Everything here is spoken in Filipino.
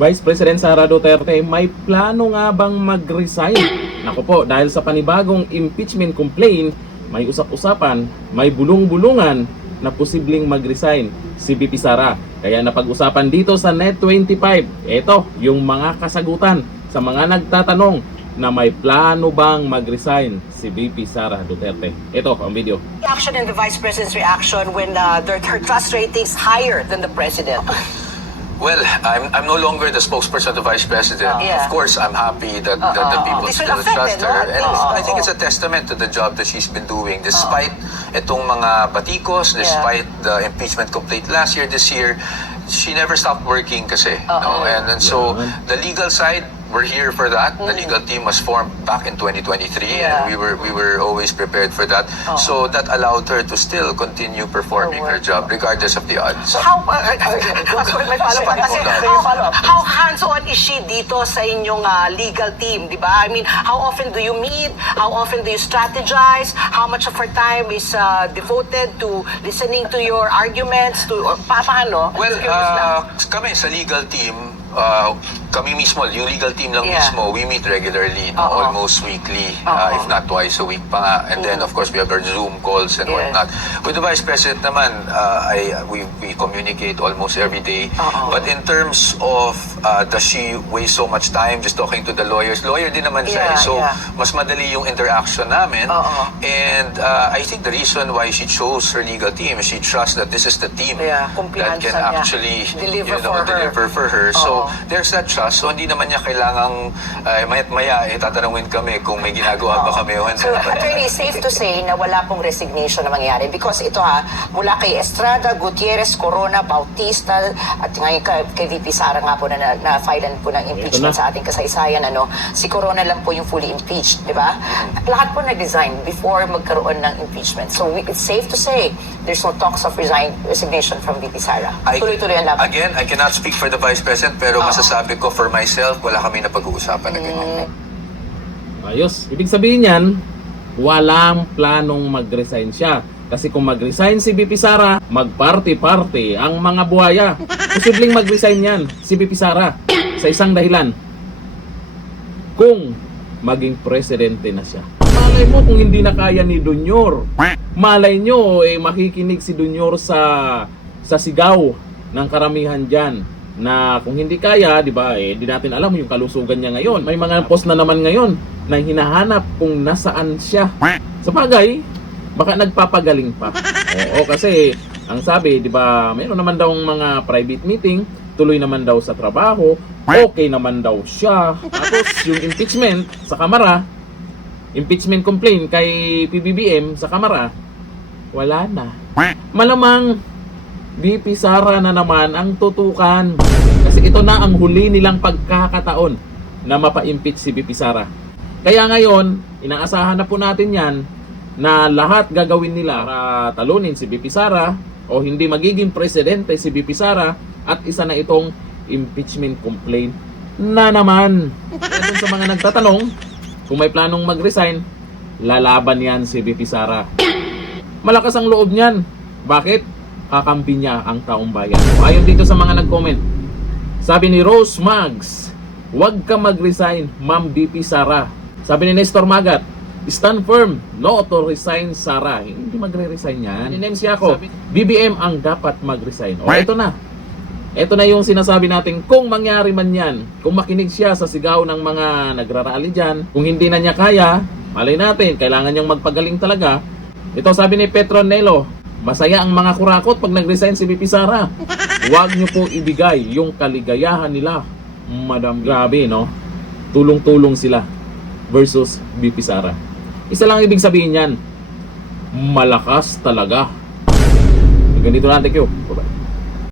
Vice President Sara Duterte may plano nga bang mag-resign? Naku po, dahil sa panibagong impeachment complaint, may usap-usapan, may bulong-bulungan na posibleng mag-resign si VP Sara. Kaya napag-usapan dito sa Net25, ito yung mga kasagutan sa mga nagtatanong na may plano bang mag-resign si VP Sara Duterte. Ito ang video. Reaction and the Vice President's reaction when her trust ratings higher than the President. Well, I'm no longer the spokesperson of the Vice President. Yeah. Of course, I'm happy that the people This will still affect trust her. no? And I think it's a testament to the job that she's been doing. Despite itong mga batikos, despite the impeachment complaint last year, this year, she never stopped working kasi. No? And so, the legal side, we're here for that. The legal team was formed back in 2023 and we were always prepared for that. So that allowed her to still continue performing her job regardless of the odds. How hands-on is she dito sa inyong legal team, di ba? I mean, how often do you meet? How often do you strategize? How much of her time is devoted to listening to your arguments? To paano? Well, kami sa legal team, kami mismo, yung legal team lang mismo, we meet regularly, no? Almost weekly, if not twice a week pa nga. And then, of course, we have our Zoom calls and whatnot. With the Vice President naman, we communicate almost every day. But in terms of, does she waste so much time just talking to the lawyers? Lawyer din naman siya, so mas madali yung interaction namin. And I think the reason why she chose her legal team is she trusts that this is the team that can actually deliver for her. So, there's that trust. So, hindi naman niya kailangang maya't maya, tatanungin kami kung may ginagawa ba kami o hindi. So, attorney, safe to say na wala pong resignation na mangyari because ito mula kay Estrada, Gutierrez, Corona, Bautista, at ngayon kay VP Sara nga po na filean po ng impeachment sa ating kasaysayan, si Corona lang po yung fully impeached, di ba? Lahat po nag-resign before magkaroon ng impeachment. So, it's safe to say there's no talks of resignation from VP Sara. Tuloy-tuloy ang laban. Again, I cannot speak for the Vice President, pero masasabi ko for myself, wala kami na pag-uusapan na ganyan. Ayos. Ibig sabihin yan, walang planong mag-resign siya. Kasi kung mag-resign si VP Sara, mag-party-party ang mga buhaya. Posibleng mag-resign yan si VP Sara sa isang dahilan. Kung maging presidente na siya. Malay mo kung hindi na kaya ni Dunyor. Malay nyo, makikinig si Dunyor sa sigaw ng karamihan dyan. Na kung hindi kaya, di ba, di natin alam yung kalusugan niya ngayon. May mga post na naman ngayon na hinahanap kung nasaan siya. Sa bagay, baka nagpapagaling pa. Oo, kasi ang sabi, di ba, mayroon naman daw mga private meeting, tuloy naman daw sa trabaho, okay naman daw siya. Tapos yung impeachment sa Kamara, impeachment complaint kay PBBM sa Kamara, wala na. Malamang VP Sara na naman ang tutukan. Kasi ito na ang huli nilang pagkakataon na mapa-impeach si VP Sara. Kaya ngayon, inaasahan na po natin yan na lahat gagawin nila para talunin si VP Sara o hindi magiging presidente si VP Sara at isa na itong impeachment complaint na naman. Kaya sa mga nagtatanong kung may planong mag-resign, lalaban yan si VP Sara. Malakas ang loob niyan. Bakit? Kakampi niya ang taong bayan. Ayon dito sa mga nag-comment, sabi ni Rose Mags, huwag ka mag-resign, Ma'am VP Sara. Sabi ni Nestor Magat, stand firm, no to resign Sara. Hindi magre-resign yan. Ni ako, BBM ang dapat mag-resign. O ito na. Ito na yung sinasabi natin, kung mangyari man yan, kung makinig siya sa sigaw ng mga nagrarally dyan, kung hindi na niya kaya, malay natin, kailangan niyang magpagaling talaga. Ito sabi ni Petronello, masaya ang mga kurakot pag nag-resign si VP Sara. Huwag niyo po ibigay yung kaligayahan nila. Madam, grabe, no? Tulong-tulong sila versus VP Sara. Isa lang ibig sabihin yan, malakas talaga. Ganito natin, Q. Bye-bye.